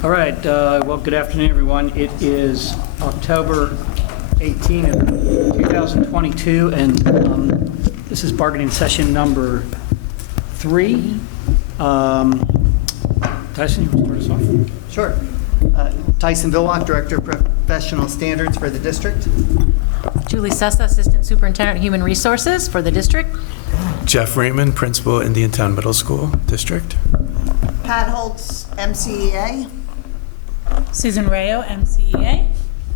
All right, well, good afternoon, everyone. It is October 18 of 2022, and this is bargaining session number 3. Tyson, you want to start us off? Sure. Tyson Villock, Director of Professional Standards for the district. Julie Sessa, Assistant Superintendent, Human Resources for the district. Jeff Raymond, Principal, Indiantown Middle School District. Pat Holtz, MCEA. Susan Rayo, MCEA.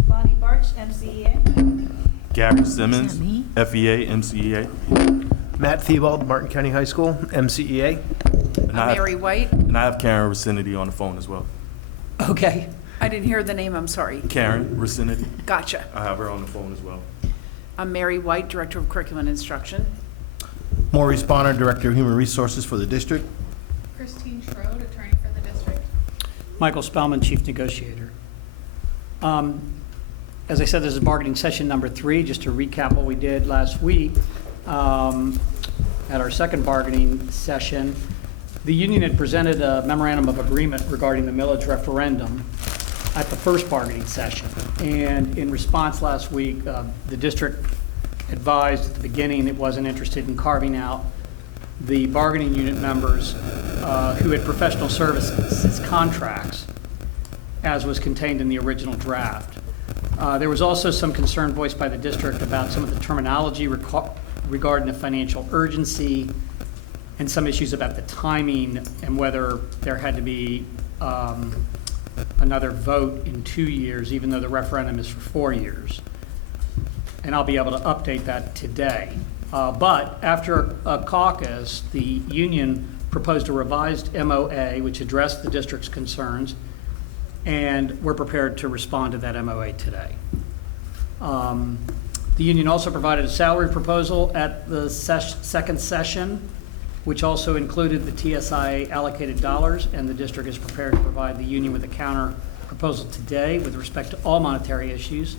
Bonnie Barch, MCEA. Gary Simmons, me? FEA, MCEA. Matt Thiebald, Martin County High School, MCEA. And I Mary White. have Karen Racinity on the phone as well. Okay. I didn't hear the name, I'm sorry. Karen Racinity, Gotcha. I have her on the phone as well. I'm Mary White, Director of Curriculum and Instruction. Maurice Bonner, Director of Human Resources for the district. Christine Schroed, Attorney for the district. Michael Spellman, Chief Negotiator. As I said, this is bargaining session number 3. Just to recap what we did last week, at our second bargaining session, the union had presented a memorandum of agreement regarding the Millage referendum at the first bargaining session. And in response last week, the district advised at the beginning it wasn't interested in carving out the bargaining unit members who had professional services contracts, as was contained in the original draft. There was also some concern voiced by the district about some of the terminology regarding the financial urgency and some issues about the timing and whether there had to be another vote in 2 years, even though the referendum is for 4 years. And I'll be able to update that today. But after a caucus, the union proposed a revised MOA which addressed the district's concerns, and we're prepared to respond to that MOA today. The union also provided a salary proposal at the second session, which also included the TSIA allocated dollars, and the district is prepared to provide the union with a counter proposal today with respect to all monetary issues.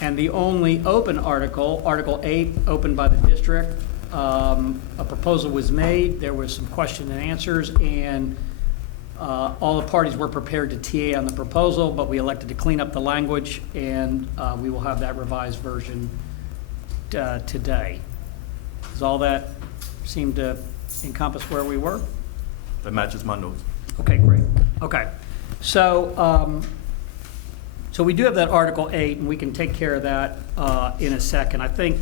And the only open article, Article 8, opened by the district, a proposal was made, there was some question and answers, and all the parties were prepared to TA on the proposal, but we elected to clean up the language, and we will have that revised version today. Does all that seem to encompass where we were? That matches my notes. Okay, great. Okay. So, so we do have that Article 8, and we can take care of that in a second. I think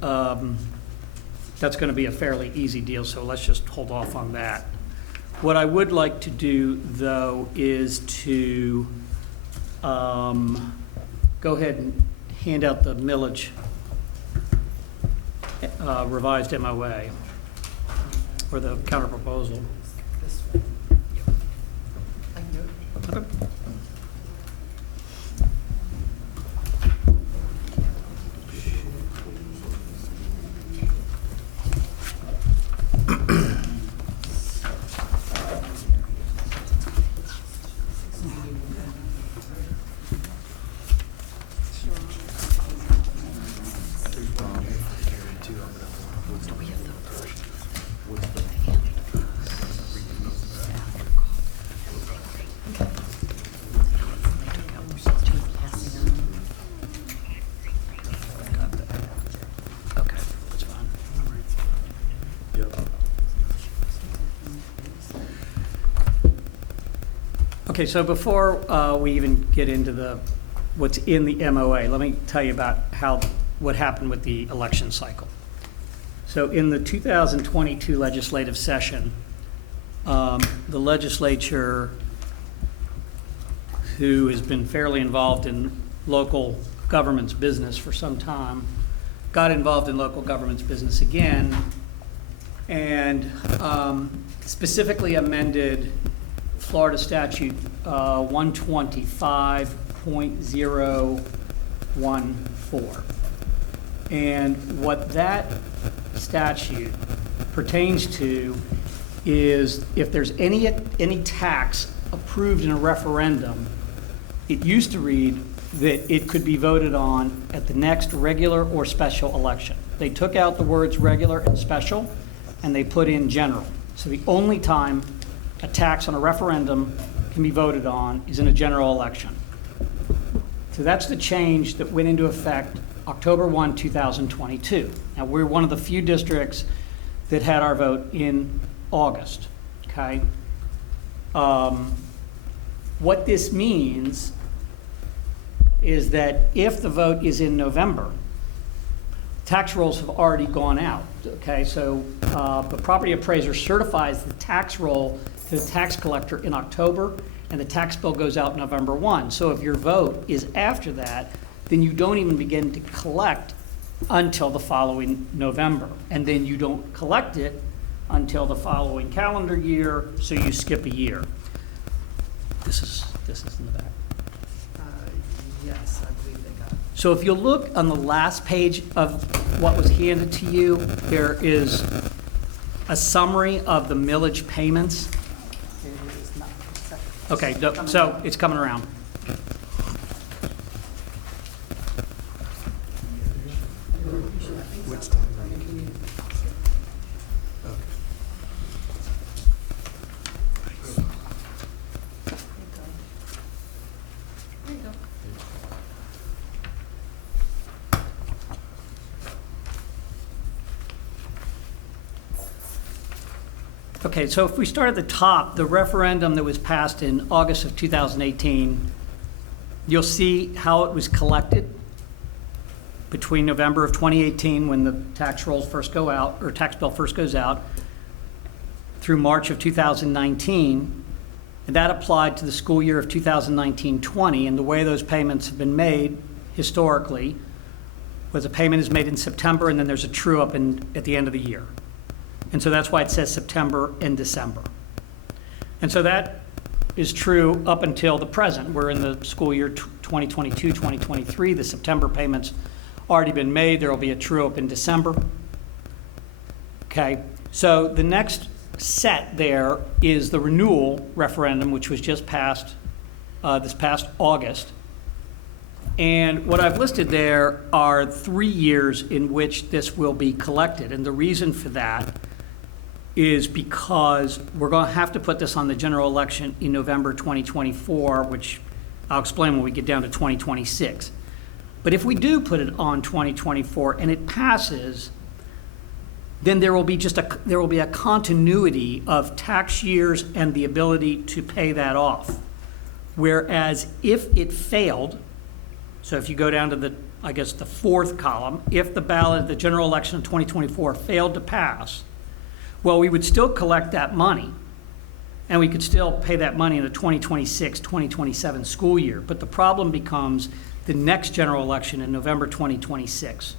that's going to be a fairly easy deal, so let's just hold off on that. What I would like to do, though, is to go ahead and hand out the millage revised MOA, or the counter proposal. Okay. Okay, so before we even get into what's in the MOA, let me tell you about what happened with the election cycle. So in the 2022 legislative session, the legislature, who has been fairly involved in local government's business for some time, got involved in local government's business again, and specifically amended Florida Statute 125.014. And what that statute pertains to is if there's any tax approved in a referendum, it used to read that it could be voted on at the next regular or special election. They took out the words regular and special, and they put in general. So the only time a tax on a referendum can be voted on is in a general election. So that's the change that went into effect October 1, 2022. Now, we're one of the few districts that had our vote in August, okay? What this means is that if the vote is in November, tax rolls have already gone out, okay? So the property appraiser certifies the tax roll to the tax collector in October, and the tax bill goes out November 1. So if your vote is after that, then you don't even begin to collect until the following November. And then you don't collect it until the following calendar year, so you skip a year. This is in the back. Yes, I believe they got it. So if you look on the last page of what was handed to you, there is a summary of the millage payments. It is not. Okay, so it's coming around. Okay, so if we start at the top, the referendum that was passed in August of 2018, you'll see how it was collected between November of 2018, when the tax rolls first go out, or tax bill first goes out, through March of 2019, and that applied to the school year of 2019-20, and the way those payments have been made historically was a payment is made in September, and then there's a true-up at the end of the year. And so that's why it says September and December. And so that is true up until the present. We're in the school year 2022, 2023. The September payment's already been made. There will be a true-up in December. Okay, so the next set there is the renewal referendum, which was just passed this past August. And what I've listed there are 3 years in which this will be collected. And the reason for that is because we're going to have to put this on the general election in November 2024, which I'll explain when we get down to 2026. But if we do put it on 2024 and it passes, then there will be a continuity of tax years and the ability to pay that off. Whereas if it failed, so if you go down to the fourth column, if the general election of 2024 failed to pass, well, we would still collect that money, and we could still pay that money in the 2026, 2027 school year. But the problem becomes the next general election in November 2026.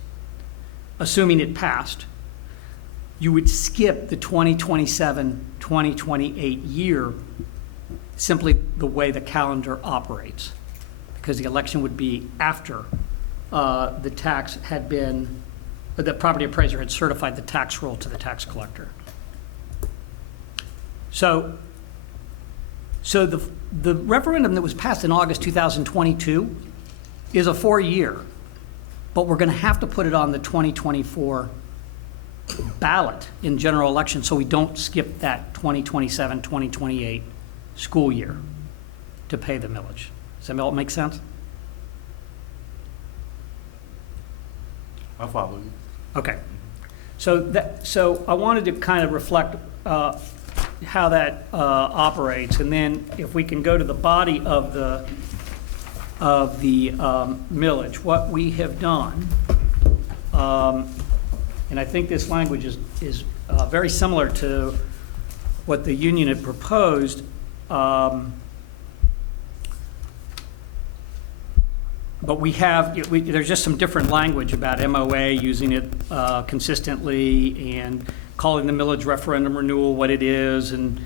Assuming it passed, you would skip the 2027, 2028 year, simply the way the calendar operates, because the election would be after the property appraiser had certified the tax roll to the tax collector. So the referendum that was passed in August 2022 is a 4-year, but we're going to have to put it on the 2024 ballot in general election so we don't skip that 2027, 2028 school year to pay the millage. Does that all make sense? I follow you. Okay. So I wanted to kind of reflect how that operates, and then if we can go to the body of the millage, what we have done, and I think this language is very similar to what the union had proposed. But there's just some different language about MOA, using it consistently, and calling the millage referendum renewal what it is, and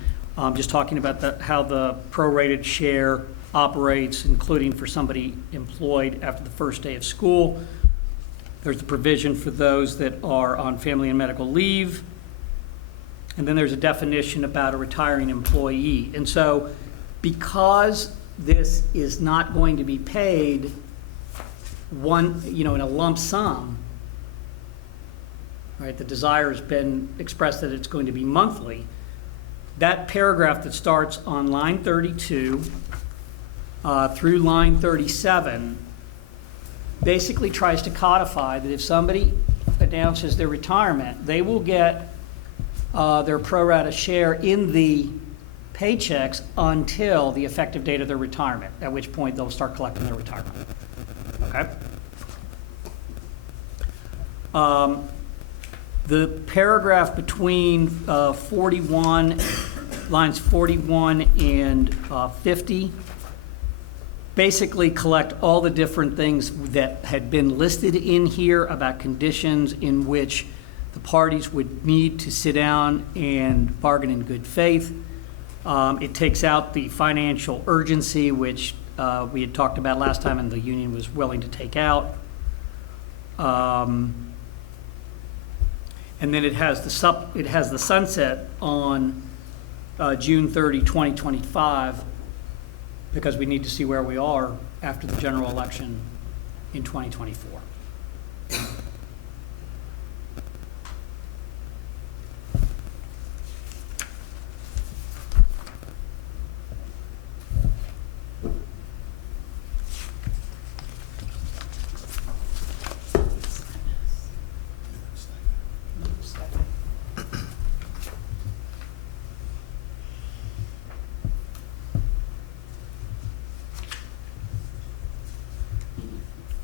just talking about how the prorated share operates, including for somebody employed after the first day of school. There's the provision for those that are on family and medical leave. And then there's a definition about a retiring employee. And so because this is not going to be paid in a lump sum, right? The desire has been expressed that it's going to be monthly. that paragraph that starts on line 32 through line 37 basically tries to codify that if somebody announces their retirement, they will get their pro rata share in the paychecks until the effective date of their retirement, at which point they'll start collecting their retirement. Okay? The paragraph between 41, lines 41 and 50, basically collect all the different things that had been listed in here about conditions in which the parties would need to sit down and bargain in good faith. It takes out the financial urgency, which we had talked about last time and the union was willing to take out. And then it has the sunset on June 30, 2025, because we need to see where we are after the general election in 2024.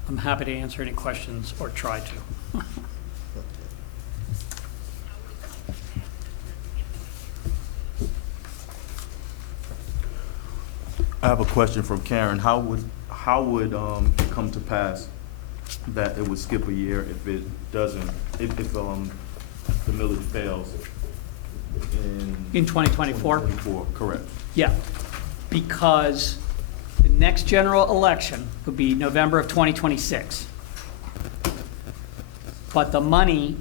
I'm happy to answer any questions or try to. I have a question from Karen. How would it come to pass that it would skip a year if it doesn't, if the millage fails In 2024? 2024, correct. Yeah, because the next general election would be November of 2026. But the money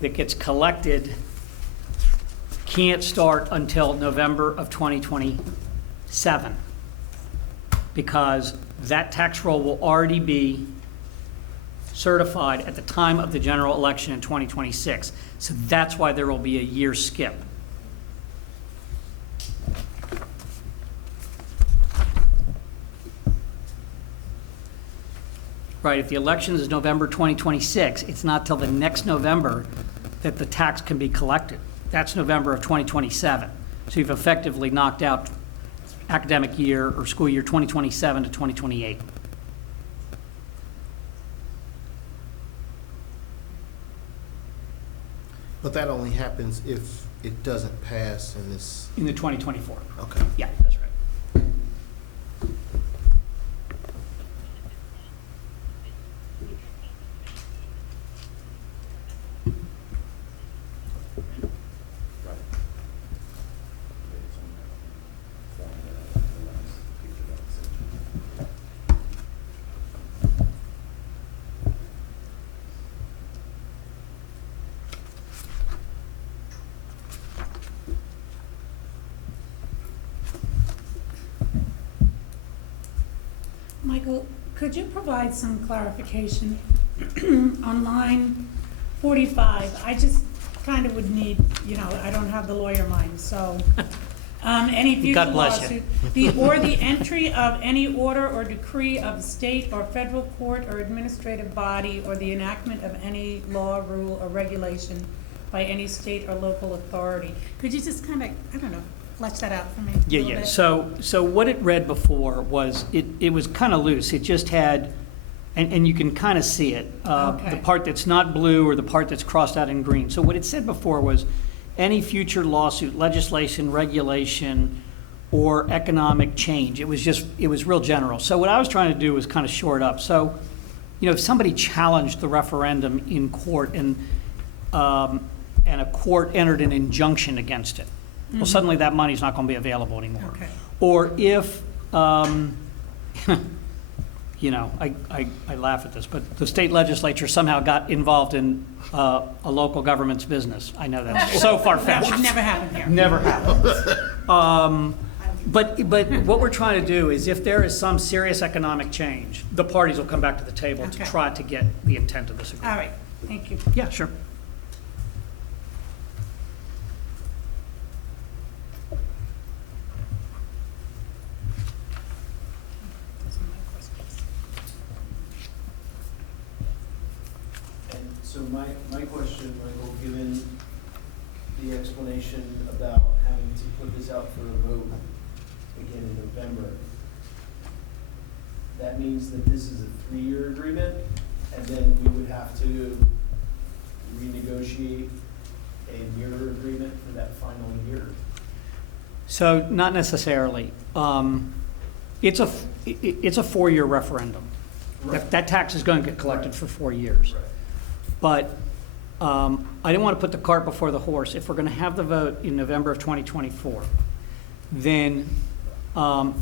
that gets collected can't start until November of 2027, because that tax roll will already be certified at the time of the general election in 2026. So that's why there will be a year skip. Right, if the election is November 2026, it's not till the next November that the tax can be collected. That's November of 2027. So you've effectively knocked out academic year or school year 2027 to 2028. But that only happens if it doesn't pass in this, In the 2024. okay. Yeah, that's right. Michael, could you provide some clarification on line 45? I just kind of would need, I don't have the lawyer mind, so, any future God bless lawsuit. you. The entry of any order or decree of state or federal court or administrative body, or the enactment of any law, rule, or regulation by any state or local authority. Could you just kind of, I don't know, flesh that out for me? a little bit? So what it read before was, it was kind of loose. It just had, and you can kind of see it, Okay. the part that's not blue or the part that's crossed out in green. So what it said before was, any future lawsuit, legislation, regulation, or economic change. It was real general. So what I was trying to do was kind of shore it up. So, if somebody challenged the referendum in court and a court entered an injunction against it, well, suddenly that money's not going to be available anymore. Okay. Or if, I laugh at this, but the state legislature somehow got involved in a local government's business. I know that's so That far-fetched. would never happen here. Never happened. But what we're trying to do is, if there is some serious economic change, the parties will come back to the table to Okay. try to get the intent of this agreement. All right, thank you. Yeah, sure. my question, Michael, given the explanation about having to put this out for a vote again in November, that means that this is a 3-year agreement, and then we would have to renegotiate a mirror agreement for that final year? So not necessarily. It's a 4-year referendum. Right. That tax is going to get collected for 4 years. Right. But I didn't want to put the cart before the horse. If we're going to have the vote in November of 2024, then I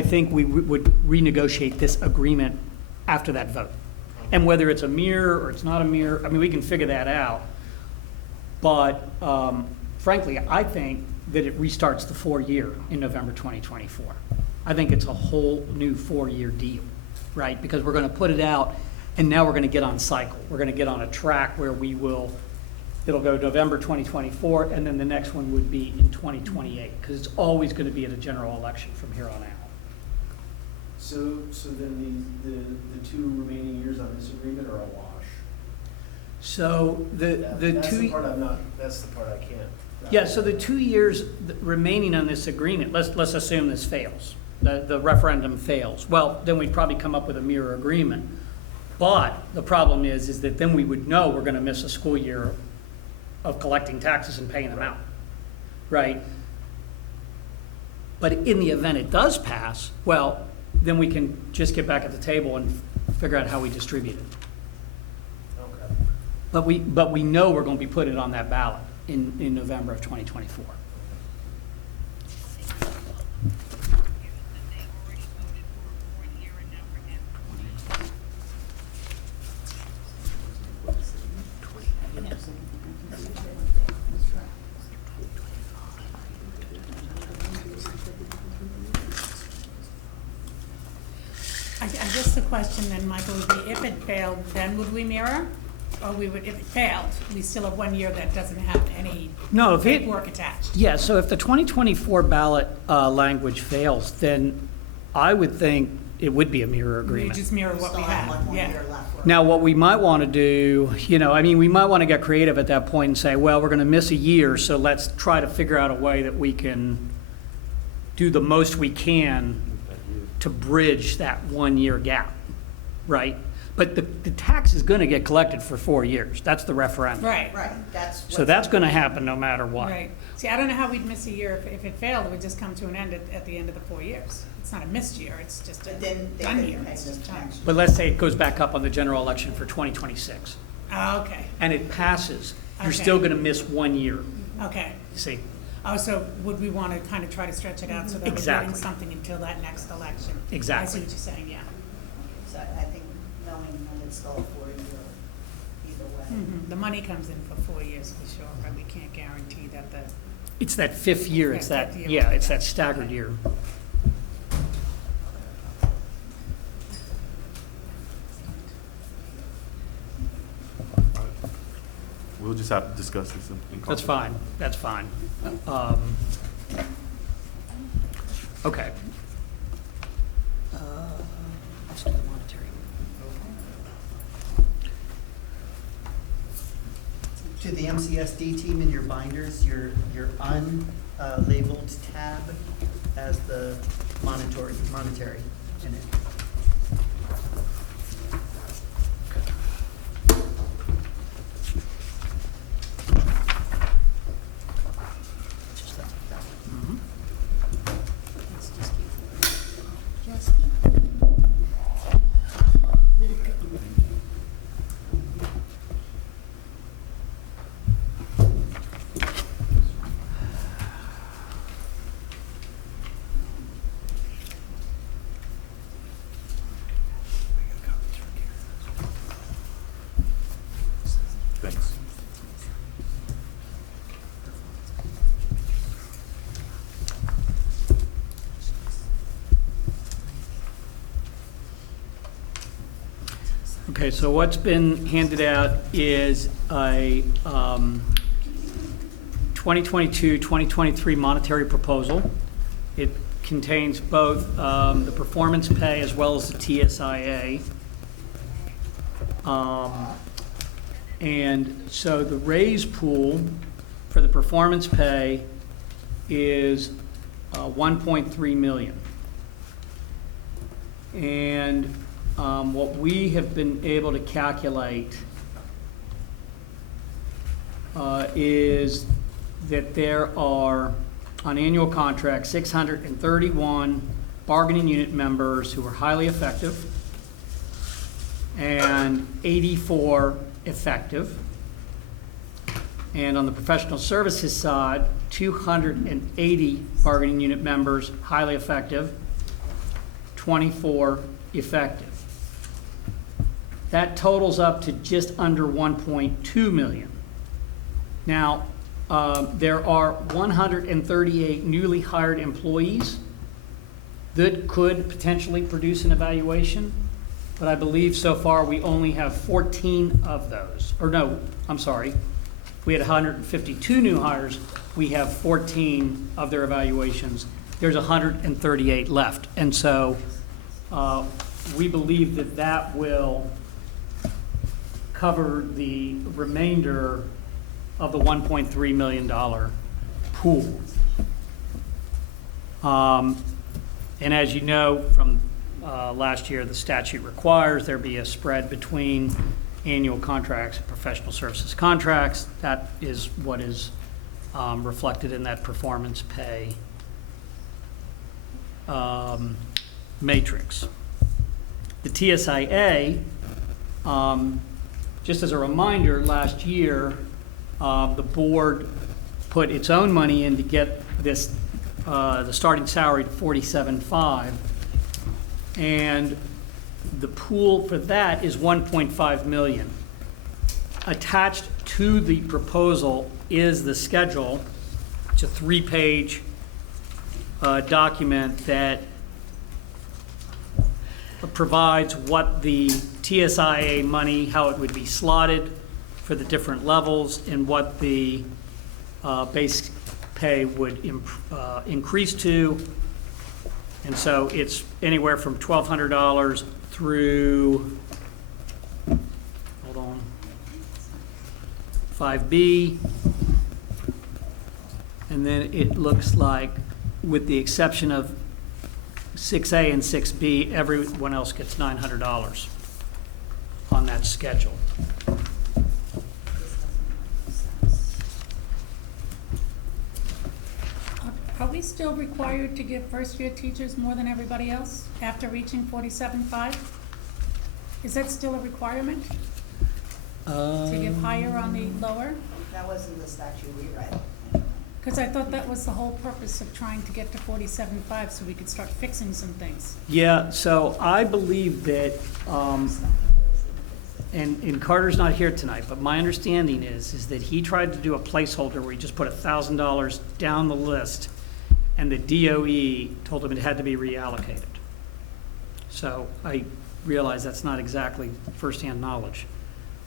think we would renegotiate this agreement after that vote. And whether it's a mirror or it's not a mirror, I mean, we can figure that out. But frankly, I think that it restarts the 4-year in November 2024. I think it's a whole new 4-year deal, right? Because we're going to put it out, and now we're going to get on cycle. We're going to get on a track where it'll go November 2024, and then the next one would be in 2028, because it's always going to be at a general election from here on out. So then the 2 remaining years on this agreement are a wash? So That's the part I can't. Yeah, so the 2 years remaining on this agreement, let's assume this fails, the referendum fails. Well, then we'd probably come up with a mirror agreement. But the problem is that then we would know we're going to miss a school year of collecting taxes and paying them out, right? But in the event it does pass, well, then we can just get back at the table and figure out how we distribute it. Okay. But we know we're going to be putting it on that ballot in November of 2024. I guess the question then, Michael, would be if it failed, then would we mirror? Or if it failed, we still have 1 year that doesn't have any No, if it, paperwork attached? yeah, so if the 2024 ballot language fails, then I would think it would be a mirror We agreement. just mirror what we Still have have, 1 more yeah. year left. Now, what we might want to do, we might want to get creative at that point and say, well, we're going to miss a year, so let's try to figure out a way that we can do the most we can to bridge that 1 year gap, right? But the tax is going to get collected for 4 years. That's the referendum. Right, Right, that's. So that's going to happen no matter what. right. See, I don't know how we'd miss a year if it failed, it would just come to an end at the end of the 4 years. It's not a missed year, it's just a But then they done couldn't year, pay it's this just done. tax. But let's say it goes back up on the general election for 2026, Oh, okay, and it passes, you're Okay. still going to miss 1 year, okay. you see? Oh, so would we want to kind of try to stretch it out so that we're Exactly. getting something until that next election? I Exactly. see what you're saying, yeah. So I think knowing that it's still a 4-year either way. The money comes in for 4 years for sure, but we can't guarantee that the, It's that 5th year, it's Yeah, that, 5th year. yeah, it's that staggered year. We'll just have to discuss this in That's fine, that's fine. Okay. Let's do the monetary. To the MCSD team in your binders, your unlabeled tab has the monetary in it. Just that one. Thanks. Okay, so what's been handed out is a 2022, 2023 monetary proposal. It contains both the performance pay as well as the TSIA. And so the raise pool for the performance pay is 1.3 million. And what we have been able to calculate is that there are, on annual contracts, 631 bargaining unit members who are highly effective and 84 effective. And on the professional services side, 280 bargaining unit members, highly effective, 24 effective. That totals up to just under 1.2 million. Now, there are 138 newly hired employees that could potentially produce an evaluation, but I believe so far we only have 14 of those. Or no, I'm sorry. We had 152 new hires. We have 14 of their evaluations. There's 138 left. And so we believe that that will cover the remainder of the $1.3 million pool. And as you know from last year, the statute requires there be a spread between annual contracts and professional services contracts. That is what is reflected in that performance pay matrix. The TSIA, just as a reminder, last year, the board put its own money in to get this, the starting salary to $47,500, and the pool for that is $1.5 million. Attached to the proposal is the schedule. It's a 3-page document that provides what the TSIA money, how it would be slotted for the different levels, and what the base pay would increase to. And so it's anywhere from $1,200 through, hold on, 5B. And then it looks like, with the exception of 6A and 6B, everyone else gets $900 on that schedule. Are we still required to give first-year teachers more than everybody else after reaching 47.5? Is that still a requirement? To give higher on the lower? That wasn't the statute we read. Because I thought that was the whole purpose of trying to get to 47.5 so we could start fixing some things. Yeah, so I believe that, and Carter's not here tonight, but my understanding is that he tried to do a placeholder where he just put $1,000 down the list, and the DOE told him it had to be reallocated. So I realize that's not exactly firsthand knowledge,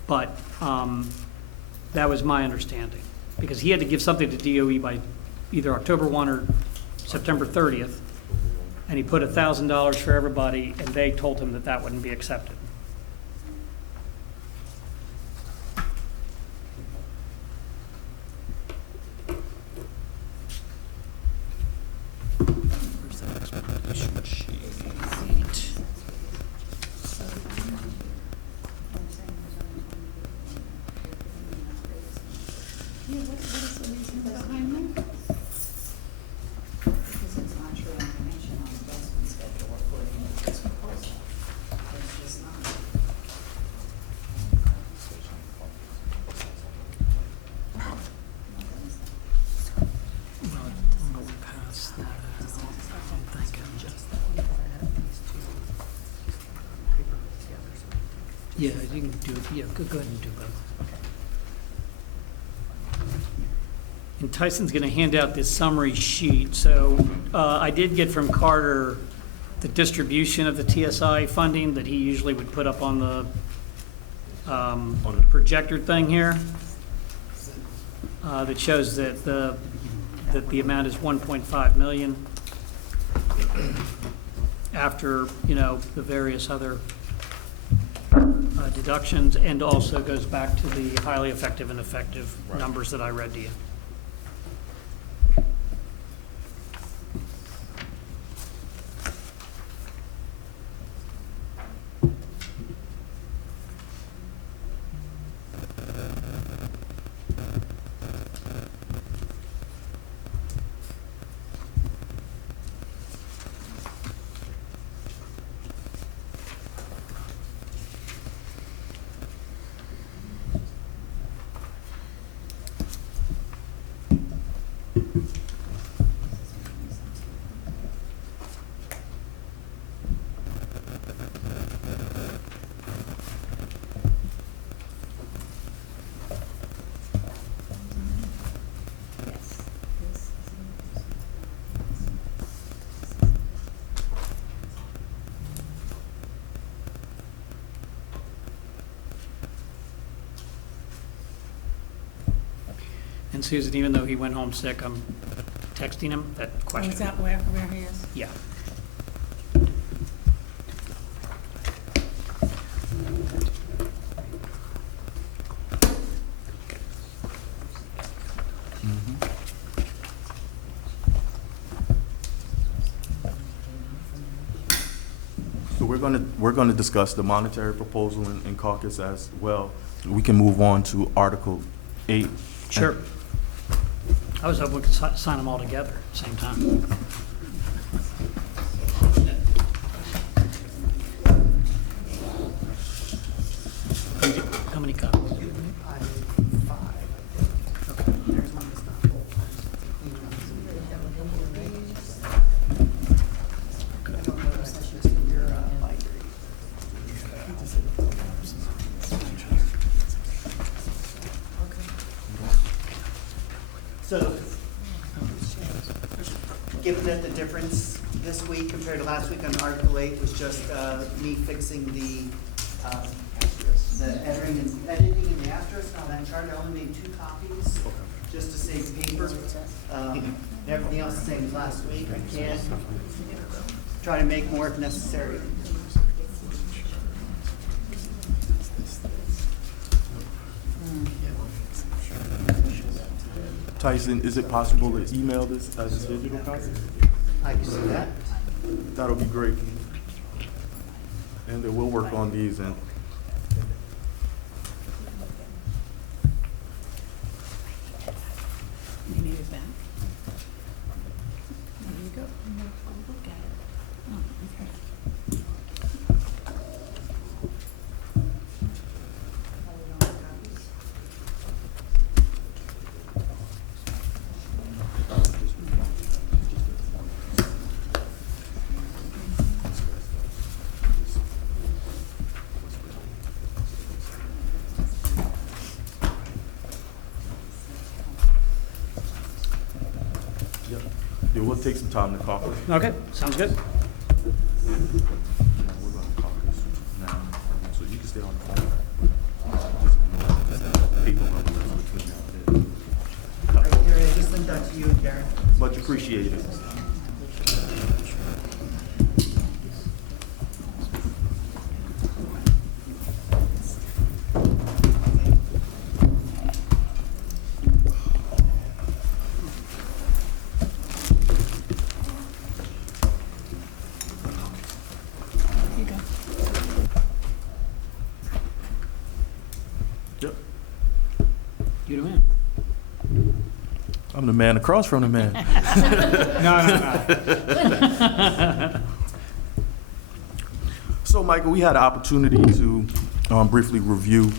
but that was my understanding. Because he had to give something to DOE by either October 1 or September 30th, and he put $1,000 for everybody, and they told him that that wouldn't be accepted. Yeah, what is the reason behind that? Because it's not true information on the adjustment schedule according to this proposal. It's just not. Yeah, you can do, yeah, go ahead and do both. And Tyson's going to hand out this summary sheet. So I did get from Carter the distribution of the TSI funding that he usually would put up on the projector thing here that shows that the amount is 1.5 million after, you know, the various other deductions, and also goes back to the highly effective and effective numbers that I read to you. And Susan, even though he went home sick, I'm texting him that Oh, question. is that where he is? Yeah. So we're gonna discuss the monetary proposal in caucus as well. We can move on to Article 8. Sure. I was hoping we could sign them all together at the same time. How many copies? I have 5. Okay. There's one that's not full. I don't know if that's just in your binder. So, given that the difference this week compared to last week on Article 8 was just me fixing the editing and the asterisk on that chart, I only made 2 copies, just to save paper. Everything else the same as last week. I can try to make more if necessary. Tyson, is it possible to email this as a digital copy? I can see that. That'll be great. And then we'll work on these and You need it back? There you go. Look at it. Oh, okay. yeah, we'll take some time to caucus. Okay, sounds good. We're gonna caucus now, so you can stay on the phone. Just paper route between now and then. Right here, I just sent that to you, Karen. Much appreciated. Here you go. Yep. You the man. I'm the man across from the man. No. So, Michael, we had an opportunity to briefly review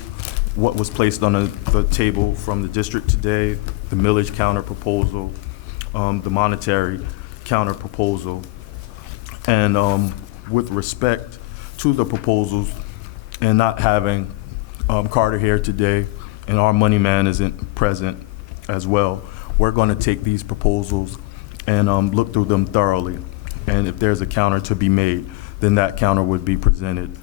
what was placed on the table from the district today, the millage counter proposal, the monetary counter proposal. And with respect to the proposals and not having Carter here today, and our money man isn't present as well, we're going to take these proposals and look through them thoroughly. And if there's a counter to be made, then that counter would be presented.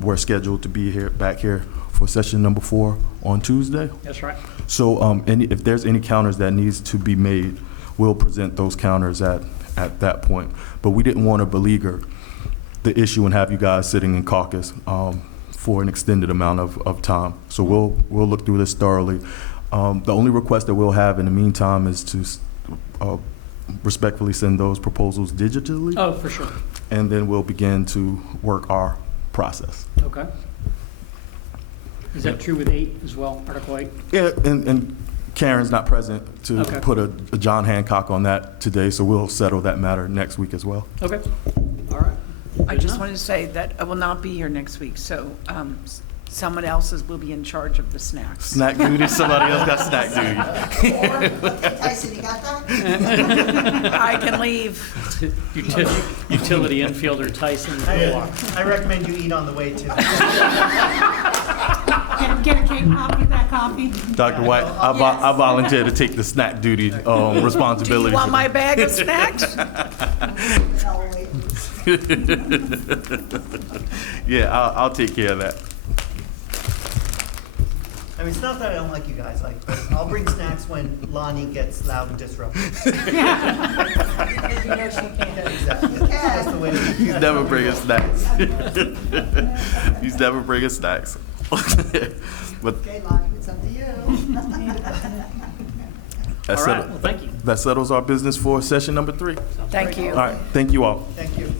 We're scheduled to be back here for session number 4 on Tuesday. That's right. So if there's any counters that needs to be made, we'll present those counters at that point. But we didn't want to beleaguer the issue and have you guys sitting in caucus for an extended amount of time. So we'll look through this thoroughly. The only request that we'll have in the meantime is to respectfully send those proposals digitally, Oh, for sure. and then we'll begin to work our process. Okay. Is that true with 8 as well, Article 8? Yeah, and Karen's not present to Okay. put a John Hancock on that today, so we'll settle that matter next week as well. Okay. All right. I just wanted to say that I will not be here next week, so someone else will be in charge of the snacks. Snack duty, somebody else got snack duty. Tyson, you got that? I can leave. Utility infielder Tyson. I recommend you eat on the way too. Get a cake copy of that coffee? Dr. White, I volunteer to take the snack duty Do responsibility. you want for my that. bag of snacks? Yeah, I'll take care of that. I mean, it's not that I don't like you guys, like, but I'll bring snacks when Lonnie gets loud and disruptive. Because you know she can't. Yeah, exactly. That's the way to be. He's never bringing snacks. He's never bringing snacks. But Okay, Lonnie, it's up to you. All right, well, thank you. that settles our business for session number 3. Thank you. All right, thank you all. Thank you.